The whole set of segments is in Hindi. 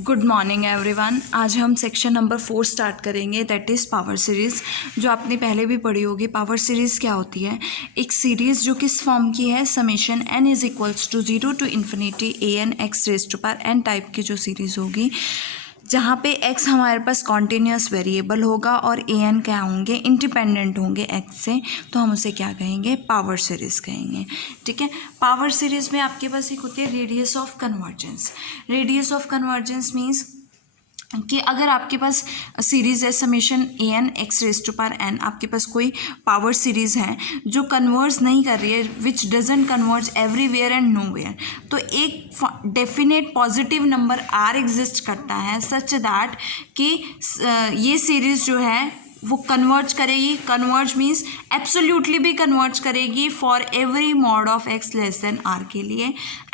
Good morning everyone. आज हम सेक्शन नंबर 4 स्टार्ट करेंगे, दैट इज़ पावर सीरीज़। जो आपने पहले भी पढ़ी होगी। पावर सीरीज़ क्या होती है? एक सीरीज़ जो किस फॉर्म की है, summation n is equals to 0 to infinity a n x raise to power n type की जो सीरीज़ होगी, जहाँ पे x हमारे पास कॉन्टीन्यूस वेरिएबल होगा और a n क्या होंगे, इंडिपेंडेंट होंगे x से, तो हम उसे क्या कहेंगे, पावर सीरीज़ कहेंगे। ठीक है। पावर सीरीज़ में आपके पास एक होती है radius of convergence. Radius of convergence means कि अगर आपके पास सीरीज़ है summation a n x raise to power n, आपके पास कोई पावर सीरीज़ है जो कन्वर्ज नहीं कर रही है, विच doesn't converge everywhere and nowhere, तो एक definite positive number r exist करता है सच दैट कि ये सीरीज़ जो है वो कन्वर्ज करेगी। कन्वर्ज मीन्स एब्सोल्यूटली भी कन्वर्ज करेगी for every mod of x less then r के लिए,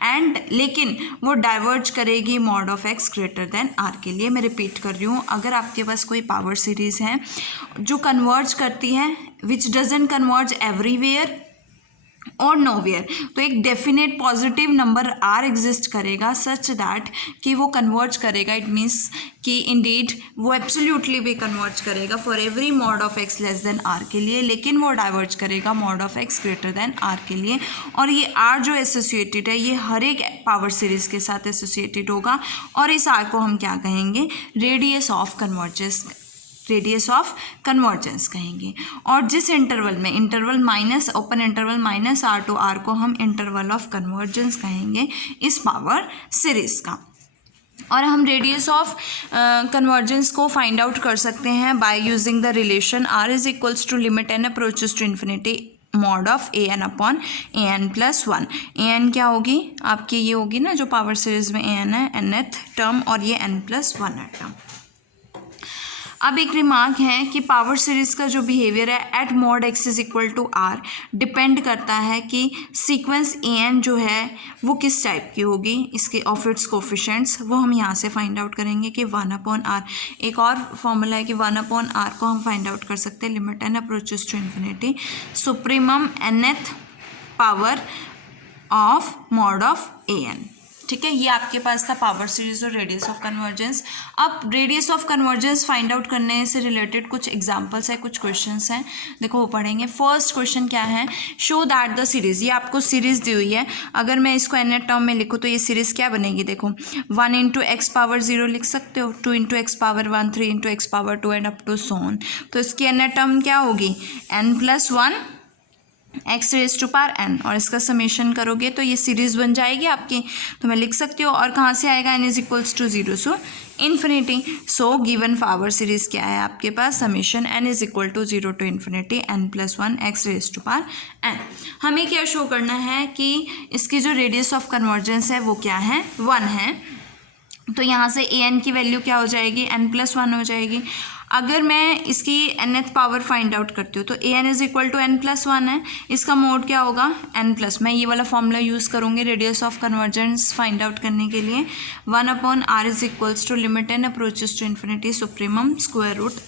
एंड लेकिन वो डाइवर्ज करेगी mod of x greater than r के लिए। मैं रिपीट कर रही हूँ, अगर आपके पास कोई पावर सीरीज़ है जो कन्वर्ज करती है, विच डजंट कन्वर्ज एवरीवेयर और नोवेयर, तो एक definite positive number r exist करेगा सच दैट कि वो कन्वर्ज करेगा। इट मीन्स कि इंडीड वो एब्सोल्यूटली भी कन्वर्ज करेगा for every mod of x less then r के लिए, लेकिन वो डाइवर्ज करेगा mod of x greater than r के लिए। और ये r जो एसोसिएटेड है, ये हर एक पावर सीरीज़ के साथ एसोसिएटेड होगा, और इस r को हम क्या कहेंगे, रेडियस ऑफ कन्वर्जेंस कहेंगे। और जिस इंटरवल में, interval minus open interval minus r to r को हम इंटरवल ऑफ कन्वर्जेंस कहेंगे इस पावर सीरीज़ का। और हम रेडियस ऑफ कन्वर्जेंस को फाइंड आउट कर सकते हैं by using the relation r is equals to limit n approaches to infinity mod of a n upon a n plus 1। a n क्या होगी आपकी, ये होगी ना जो पावर सीरीज़ में a n है, nth टर्म, और ये n प्लस 1 है टर्म। अब एक रिमार्क है कि पावर सीरीज़ का जो बिहेवियर है at mod x is equal to r depend करता है कि सीक्वेंस an जो है वो किस टाइप की होगी, इसके ऑफ इट्स कोफिशेंट्स, वो हम यहाँ से फाइंड आउट करेंगे कि 1 अपॉन r। एक और फॉर्मूला है कि 1 अपॉन r को हम फाइंड आउट कर सकते हैं limit n approaches to infinity supremum nth power of mod of an। ठीक है, ये आपके पास था पावर सीरीज और रेडियस ऑफ कन्वर्जेंस। अब radius of convergence find out करने से रिलेटेड कुछ एग्जांपल्स है, कुछ क्वेश्चंस हैं, देखो वो पढ़ेंगे। फर्स्ट क्वेश्चन क्या है, शो दैट द सीरीज, ये आपको सीरीज दी हुई है, अगर मैं इसको एन टर्म में लिखूँ तो ये सीरीज क्या बनेगी, देखो 1 इंटू एक्स पावर 0 लिख सकते हो, 2 into x power 1, 3 into x power 2 and up to so on. तो इसकी एन टर्म क्या होगी, n plus 1 x raise to power n, और इसका समेशन करोगे तो ये सीरीज़ बन जाएगी आपकी। तो मैं लिख सकती हूँ, और कहाँ से आएगा, n is equals to 0 so infinity. So given power series क्या है आपके पास, summation n is equal to 0 to infinity n plus 1 x raise to power n। हमें क्या शो करना है कि इसकी जो रेडियस ऑफ कन्वर्जेंस है वो क्या है, 1 है। तो यहाँ से a n की वैल्यू क्या हो जाएगी, n प्लस 1 हो जाएगी। अगर मैं इसकी nth पावर फाइंड आउट करती हूँ तो a n is equal to n plus 1 है, इसका मोड क्या होगा, n प्लस, मैं ये वाला फॉर्मूला यूज़ करूँगी radius of convergence find out करने के लिए। 1 upon r is equals to limit n approaches to infinity supremum square root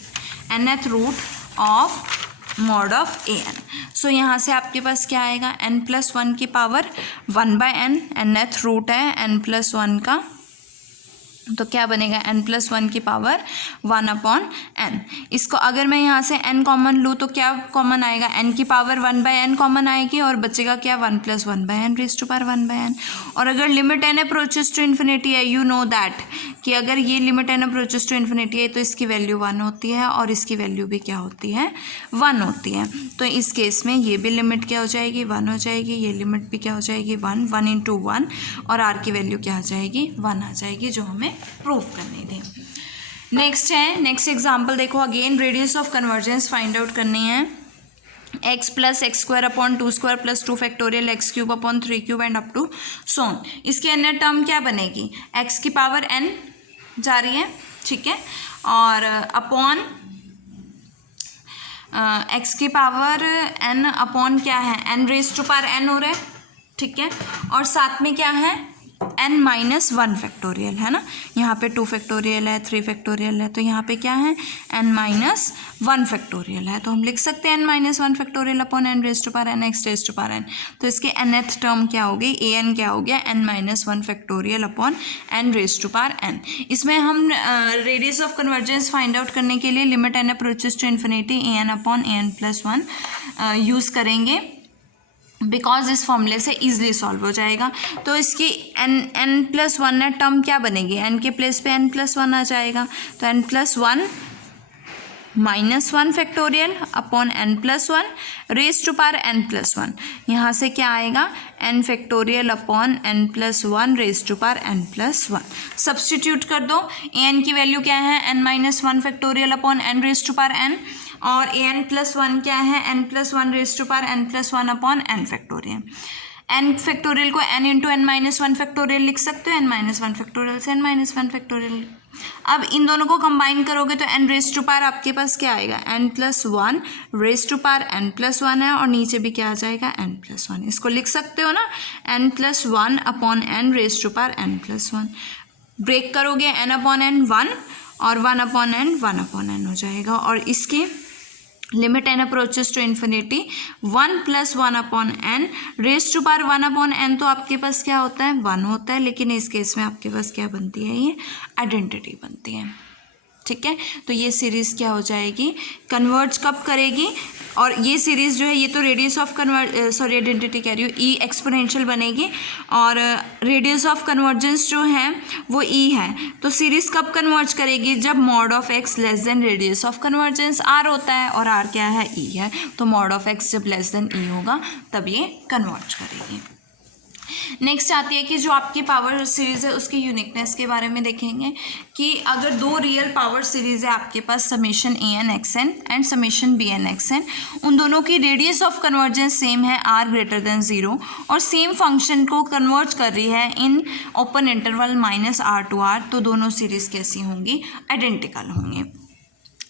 nth root of mod of a n। So यहाँ से आपके पास क्या आएगा, n प्लस 1 की पावर 1/n, nth रूट है n प्लस 1 का, तो क्या बनेगा, n प्लस 1 की पावर 1 अपॉन n। इसको अगर मैं यहाँ से n कॉमन लूँ तो क्या कॉमन आएगा, n की पावर 1/n कॉमन आएगी, और बचेगा क्या, 1 plus 1/n raise to power 1/n। और अगर limit n approaches to infinity है, यू नो दैट कि अगर ये limit n approaches to infinity है तो इसकी वैल्यू 1 होती है, और इसकी वैल्यू भी क्या होती है, 1 होती है। तो इस केस में ये भी लिमिट क्या हो जाएगी, 1 हो जाएगी, ये लिमिट भी क्या हो जाएगी, 1 इंटू 1, और r की वैल्यू क्या आ जाएगी, 1 आ जाएगी, जो हमें प्रूव करनी थी। नेक्स्ट है, नेक्स्ट एग्जांपल देखो, again radius of convergence find out करनी है। x plus x square upon 2 square plus 2 factorial x cube upon 3 cube and up to so on. इसकी अन्य टर्म क्या बनेगी, x की पावर n जा रही है, ठीक है, और अपॉन x की पावर n अपॉन क्या है, n raise to power n हो रहा है, ठीक है, और साथ में क्या है, n माइनस 1 फैक्टोरियल है ना, यहाँ पे 2 फैक्टोरियल है, 3 फैक्टोरियल है, तो यहाँ पे क्या है n माइनस 1 फैक्टोरियल है, तो हम लिख सकते हैं n minus 1 factorial upon n raise to power n x raise to power n। तो इसके nth टर्म क्या हो गई, an क्या हो गया n minus 1 factorial upon n raise to power n। इसमें हम radius of convergence find out करने के लिए limit n approaches to infinity an upon an plus 1 use करेंगे, बिकॉज इस फॉर्मूले से ईजिली सॉल्व हो जाएगा। तो इसकी n प्लस 1 है टर्म क्या बनेगी, n के प्लेस पे n प्लस 1 आ जाएगा, तो n plus 1 minus 1 factorial upon n plus 1 raise to power n plus 1। यहाँ से क्या आएगा n factorial upon n plus 1 raise to power n plus 1। Substitute कर दो, an की वैल्यू क्या है n minus 1 factorial upon n raise to power n, और an प्लस 1 क्या है n plus 1 raise to power n plus 1 upon n factorial. n factorial को n into n minus 1 factorial लिख सकते हो, n माइनस 1 फैक्टोरियल से n माइनस 1 फैक्टोरियल। अब इन दोनों को कंबाइन करोगे तो n रेज टू पावर आपके पास क्या आएगा n plus 1 raise to power n plus 1 है, और नीचे भी क्या आ जाएगा n प्लस 1। इसको लिख सकते हो ना n plus 1 upon n raise to power n plus 1। Break करोगे n अपॉन n 1 और 1 अपॉन n 1 अपॉन n हो जाएगा, और इसके limit n approaches to infinity 1 plus 1 upon n raise to power 1 upon n, तो आपके पास क्या होता है 1 होता है, लेकिन इस केस में आपके पास क्या बनती है, ये आइडेंटिटी बनती है। ठीक है, तो ये सीरीज़ क्या हो जाएगी, कन्वर्ज कब करेगी, और ये सीरीज़ जो है ये तो रेडियस ऑफ आइडेंटिटी कह रही हूँ, ई एक्सपोनेंशियल बनेगी, और रेडियस ऑफ कन्वर्जेंस जो है वो ई है। तो सीरीज़ कब कन्वर्ज करेगी, जब mod of x less than radius of convergence r होता है, और आर क्या है ई है, तो मॉड ऑफ एक्स जब लेस देन ई होगा तब ये कन्वर्ज करेगी। नेक्स्ट आती है कि जो आपकी पावर सीरीज़ है उसकी यूनिकनेस के बारे में देखेंगे कि अगर दो रियल पावर सीरीज़ है आपके पास, summation a n x n and summation b n x n, उन दोनों की रेडियस ऑफ कन्वर्जेंस सेम है आर ग्रेटर देन 0, और सेम फंक्शन को कन्वर्ज कर रही है in open interval minus are to are, तो दोनों सीरीज़ कैसी होंगी, आइडेंटिकल होंगी।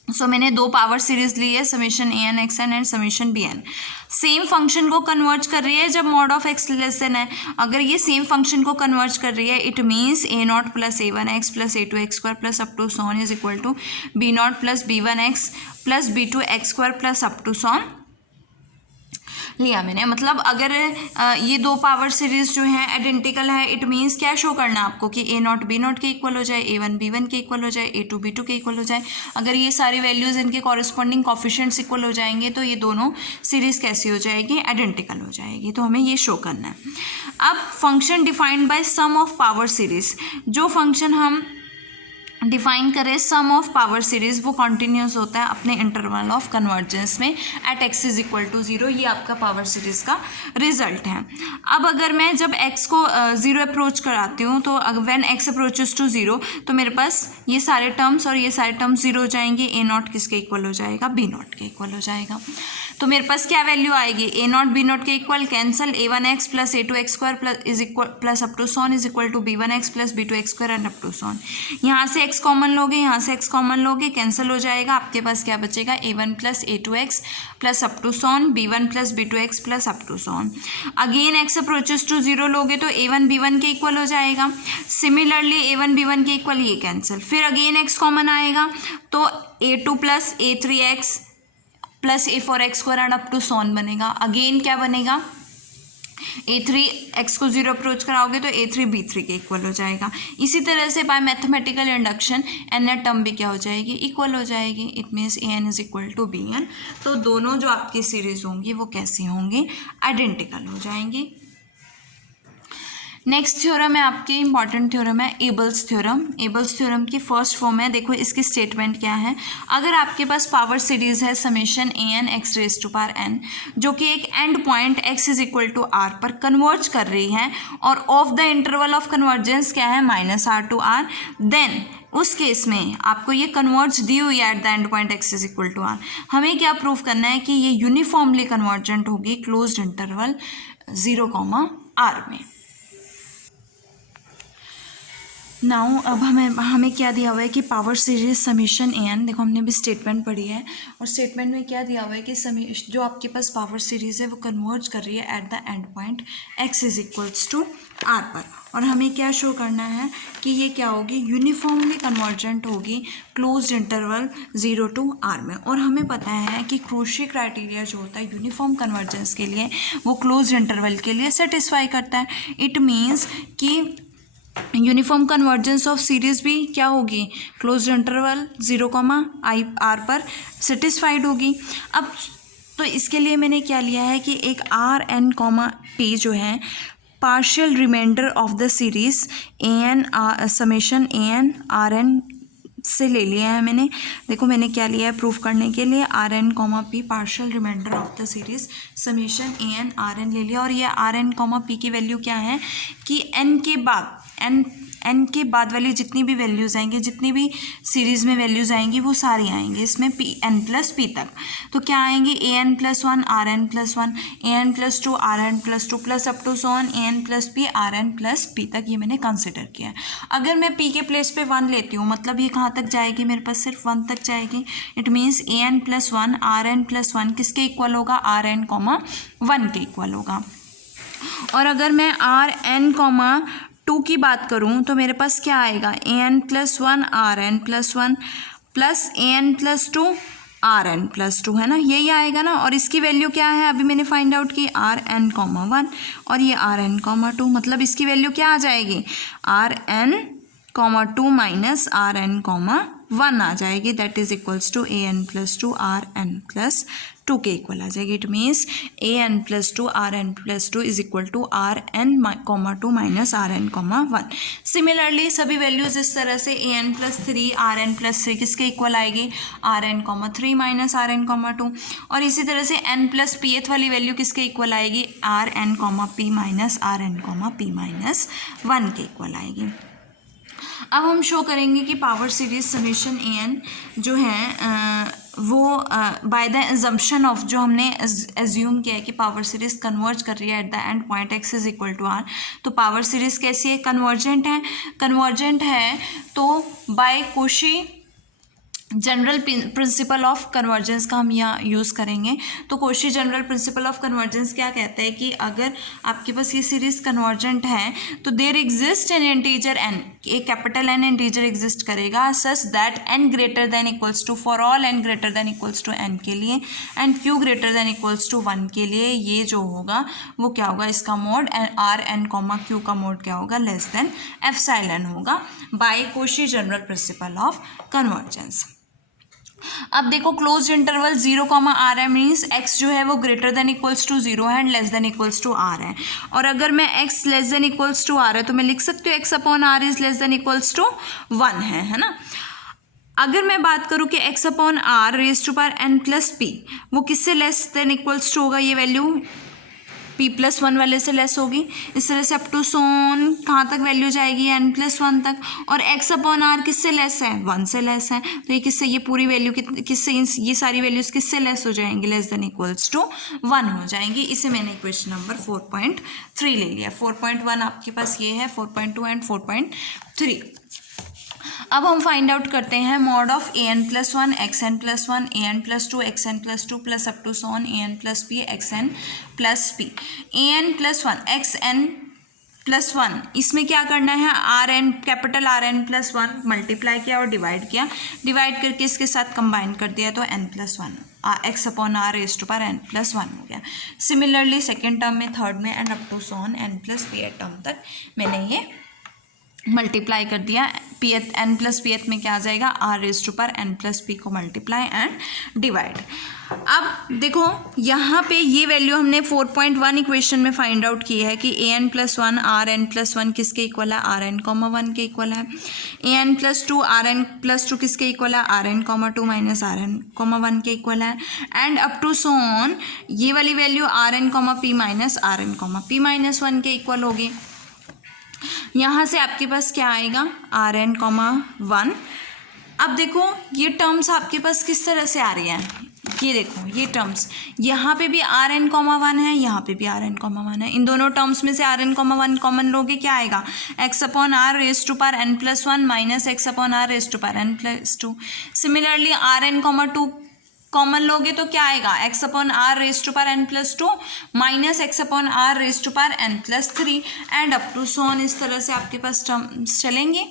सो मैंने दो पावर सीरीज ली है, summation a n x n and summation b n. Same function को कन्वर्ज कर रही है जब mod of x less than है। अगर ये सेम फंक्शन को कन्वर्ज कर रही है, it means a not plus a one x plus a two x square plus up to so on is equal to b not plus b one x plus b two x square plus up to so on लिया मैंने। मतलब अगर ये दो पावर सीरीज जो है आइडेंटिकल है, इट मीन्स क्या शो करना आपको कि ए नॉट बी नॉट के इक्वल हो जाए, ए वन बी वन के इक्वल हो जाए, ए टू बी टू के इक्वल हो जाए। अगर ये सारी वैल्यूज़ इनके कॉरेस्पॉन्डिंग कोफिशिएंट्स इक्वल हो जाएंगे तो ये दोनों सीरीज़ कैसी हो जाएगी, आइडेंटिकल हो जाएगी। तो हमें ये शो करना है। अब function defined by sum of power series, जो फंक्शन हम डिफाइन करें सम ऑफ पावर सीरीज वो कॉन्टिन्यूस होता है अपने इंटरवल ऑफ कन्वर्जेंस में at x is equal to 0। ये आपका पावर सीरीज का रिजल्ट है। अब अगर मैं जब x को 0 अप्रोच कराती हूँ तो व्हेन x अप्रोचेस टू 0 तो मेरे पास ये सारे टर्म्स और ये सारे टर्म्स 0 हो जाएंगे। ए नॉट किसके इक्वल हो जाएगा, बी नॉट के इक्वल हो जाएगा। तो मेरे पास क्या वैल्यू आएगी, ए नॉट बी नॉट के equal cancel, a one x plus a two x square plus is equal plus up to so on is equal to b one x plus b two x square and up to so on. यहाँ से x कॉमन लोगे, यहाँ से x कॉमन लोगे, कैंसिल हो जाएगा। आपके पास क्या बचेगा, a one plus a two x plus up to so on, b one plus b two x plus up to so on. Again x approaches to 0 लोगे तो ए वन बी वन के इक्वल हो जाएगा। Similarly a one b one के इक्वल ये कैंसिल, फिर अगेन x कॉमन आएगा तो a two plus a three x plus a four x square and up to so on बनेगा। अगेन क्या बनेगा, ए थ्री एक्स को 0 अप्रोच कराओगे तो ए थ्री बी थ्री के इक्वल हो जाएगा। इसी तरह से by mathematical induction n term भी क्या हो जाएगी, इक्वल हो जाएगी। It means a n is equal to b n. तो दोनों जो आपकी सीरीज होंगी वो कैसी होंगी, आइडेंटिकल हो जाएंगी। नेक्स्ट थ्योरम है आपकी इंपॉर्टेंट थ्योरम है एबल्स थ्योरम। एबल्स थ्योरम की फर्स्ट फॉर्म है, देखो इसकी स्टेटमेंट क्या है। अगर आपके पास पावर सीरीज है summation a n x raise to power n जो कि एक end point x is equal to r पर कन्वर्ज कर रही है और of the interval of convergence क्या है minus are to r, then उस केस में आपको ये कन्वर्ज दी हुई है at the end point x is equal to r. हमें क्या प्रूव करना है कि ये यूनिफॉर्मली कन्वर्जेंट होगी क्लोज्ड इंटरवल 0, r में। नाउ अब हमें क्या दिया हुआ है कि पावर सीरीज समीशन एन, देखो हमने भी स्टेटमेंट पढ़ी है और स्टेटमेंट में क्या दिया हुआ है कि जो आपके पास पावर सीरीज है वो कन्वर्ज कर रही है at the end point x is equals to r पर, और हमें क्या शो करना है कि ये क्या होगी, यूनिफॉर्मली कन्वर्जेंट होगी क्लोज्ड इंटरवल 0 to r में। और हमें पता है कि क्रोशे क्राइटेरिया जो होता है यूनिफॉर्म कन्वर्जेंस के लिए वो क्लोज्ड इंटरवल के लिए सेटिस्फाई करता है। इट मीन्स कि यूनिफॉर्म कन्वर्जेंस ऑफ सीरीज भी क्या होगी, क्लोज्ड इंटरवल 0, I r पर सेटिस्फाइड होगी। अब तो इसके लिए मैंने क्या लिया है कि एक आर एन p जो है partial remainder of the series a n summation a n r n से ले लिया है मैंने। देखो मैंने क्या लिया है प्रूफ करने के लिए, r n p partial remainder of the series summation a n r n ले लिया। और ये आर एन पी की वैल्यू क्या है कि एन के बाद एन के बाद वाली जितनी भी वैल्यूज़ आएंगी, जितनी भी सीरीज़ में वैल्यूज़ आएंगी वो सारी आएंगी इसमें पी एन प्लस पी तक। तो क्या आएंगे, a n plus 1 r N plus 1, a n plus 2 r N plus 2 plus up to so on a n plus p r N plus p तक, ये मैंने कंसिडर किया है। अगर मैं पी के प्लेस पे 1 लेती हूँ मतलब ये कहाँ तक जाएगी, मेरे पास सिर्फ 1 तक जाएगी। It means a n plus 1 r N plus 1 किसके इक्वल होगा, आर एन 1 के इक्वल होगा। और अगर मैं आर एन 2 की बात करूं तो मेरे पास क्या आएगा, a n plus 1 r N plus 1 plus a n plus 2 r N plus 2, है ना, यही आएगा ना। और इसकी वैल्यू क्या है, अभी मैंने फाइंड आउट की आर एन 1 और ये आर एन 2, मतलब इसकी वैल्यू क्या आ जाएगी, r n 2 minus r n 1 आ जाएगी। That is equals to a n plus 2 r N plus 2 के इक्वल आ जाएगी। It means a n plus 2 r N plus 2 is equal to r n 2 minus r n 1। Similarly सभी वैल्यूज इस तरह से a n plus 3 r N plus 3 किसके इक्वल आएगी, r n 3 minus r n 2। और इसी तरह से एन प्लस पी एथ वाली वैल्यू किसके इक्वल आएगी, r n p minus r n p minus 1 के इक्वल आएगी। अब हम शो करेंगे कि power series summation a n जो है वो बाय द एजम्पशन ऑफ, जो हमने एज्यूम किया है कि पावर सीरीज कन्वर्ज कर रही है at the end point x is equal to are. तो पावर सीरीज कैसी है, कन्वर्जेंट है तो by Cauchy general principle of convergence का हम यहाँ यूज़ करेंगे। तो Cauchy general principle of convergence क्या कहता है कि अगर आपके पास ये सीरीज कन्वर्जेंट है तो there exist an integer n, एक कैपिटल एन इंटीजर एग्जिस्ट करेगा such that n greater than equals to, for all N greater than equals to N के लिए and q greater than equals to 1 के लिए, ये जो होगा वो क्या होगा, इसका मोड आर एन क्यू का मोड क्या होगा, लेस देन एप्सिलॉन होगा by Cauchy general principle of convergence. अब देखो क्लोज्ड इंटरवल 0, r है, मीन्स x जो है वो ग्रेटर देन इक्वल्स टू 0 है and less than equals to r है। और अगर मैं x less than equals to r है तो मैं लिख सकती हूँ x upon r is less than equals to 1 है ना। अगर मैं बात करूँ कि x upon r raise to power n plus p वो किससे लेस देन इक्वल्स टू होगा, ये वैल्यू p प्लस 1 वाले से लेस होगी। इस तरह से अप टू सोन कहाँ तक वैल्यू जाएगी, n प्लस 1 तक। और x अपॉन r किससे लेस है, 1 से लेस है। तो ये किससे, ये पूरी वैल्यू किससे, ये सारी वैल्यूज किससे लेस हो जाएंगी, लेस देन इक्वल्स टू 1 हो जाएंगी। इसे मैंने क्वेश्चन नंबर 4.3 ले लिया। 4.1 आपके पास ये है, 4.2 एंड 4.3। अब हम फाइंड आउट करते हैं mod of a n plus 1 x n plus 1 a n plus 2 x n plus 2 plus up to so on a n plus p x n plus p. A n plus 1 x n plus 1, इसमें क्या करना है, r n capital r N plus 1 multiply किया और डिवाइड किया, डिवाइड करके इसके साथ कंबाइन कर दिया तो n plus 1 x upon are raise to power N plus 1 हो गया। सिमिलरली सेकेंड टर्म में, थर्ड में and up to so on n plus P th term तक मैंने ये मल्टीप्लाई कर दिया। पी एथ एन प्लस पी एथ में क्या आ जाएगा, r raise to power N plus p को मल्टीप्लाई एंड डिवाइड। अब देखो यहाँ पे ये वैल्यू हमने 4.1 इक्वेशन में फाइंड आउट की है कि a n plus 1 r N plus 1 किसके इक्वल है, आर एन 1 के इक्वल है। A n plus 2 r N plus 2 किसके इक्वल है, r n 2 minus r n 1 के इक्वल है। And up to so on ये वाली value r n p minus r n p minus 1 के इक्वल होगी। यहाँ से आपके पास क्या आएगा, आर एन 1। अब देखो ये टर्म्स आपके पास किस तरह से आ रही हैं, ये देखो ये टर्म्स, यहाँ पे भी आर एन कॉमा वन है, यहाँ पे भी आर एन कॉमा वन है। इन दोनों टर्म्स में से R N comma one common लोगे, क्या आएगा, X upon are raise to power N plus one minus X upon are raise to power N plus two. Similarly R N comma two common लोगे तो क्या आएगा, X upon are raise to power N plus two minus X upon are raise to power N plus three and up to so on. इस तरह से आपके पास टर्म्स चलेंगे।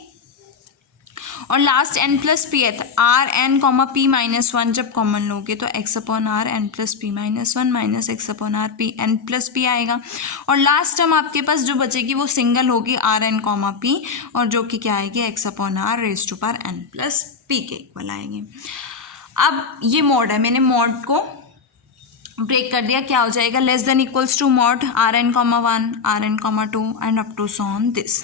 और last N plus P th R N comma P minus one जब कॉमन लोगे तो X upon R N plus P minus one minus X upon R P N plus P आएगा। और लास्ट टर्म आपके पास जो बचेगी वो सिंगल होगी आर एन कॉमा पी, और जो कि क्या आएगी, X upon are raise to power N plus P के इक्वल आएंगे। अब ये मॉड है, मैंने मॉड को ब्रेक कर दिया, क्या हो जाएगा, less than equals to mod R N comma one R N comma two and up to so on this.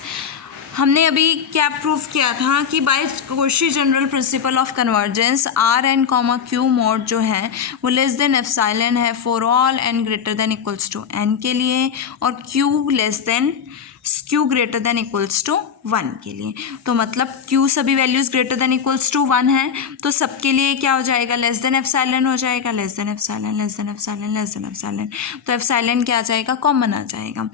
हमने अभी क्या प्रूफ किया था कि by Cauchy general principle of convergence R N comma Q mod जो है वो लेस देन एप्सिलॉन है for all N greater than equals to N के लिए, और Q less than Q greater than equals to one के लिए। तो मतलब क्यू सभी values greater than equals to one है, तो सबके लिए क्या हो जाएगा, लेस देन एप्सिलॉन हो जाएगा, less than epsilon less than epsilon less than epsilon. तो एप्सिलॉन क्या आ जाएगा, कॉमन आ जाएगा।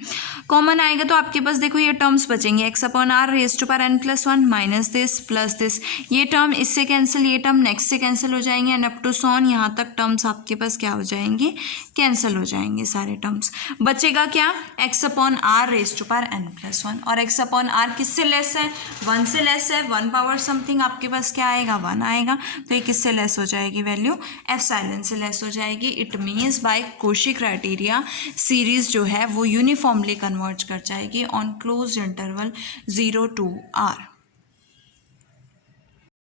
कॉमन आएगा तो आपके पास देखो ये टर्म्स बचेंगे, X upon are raise to power N plus one minus this plus this, ये टर्म इससे कैंसिल, ये टर्म नेक्स्ट से कैंसिल हो जाएंगे and up to so on. यहाँ तक टर्म्स आपके पास क्या हो जाएंगे, कैंसिल हो जाएंगे सारे टर्म्स। बचेगा क्या, X upon are raise to power N plus one, और एक्स अपॉन आर किससे लेस है, वन से लेस है, वन पावर समथिंग आपके पास क्या आएगा, वन आएगा। तो ये किससे लेस हो जाएगी वैल्यू, एप्सिलॉन से लेस हो जाएगी। It means by Cauchy criteria series जो है वो यूनिफॉर्मली कन्वर्ज कर जाएगी on closed interval 0 to R।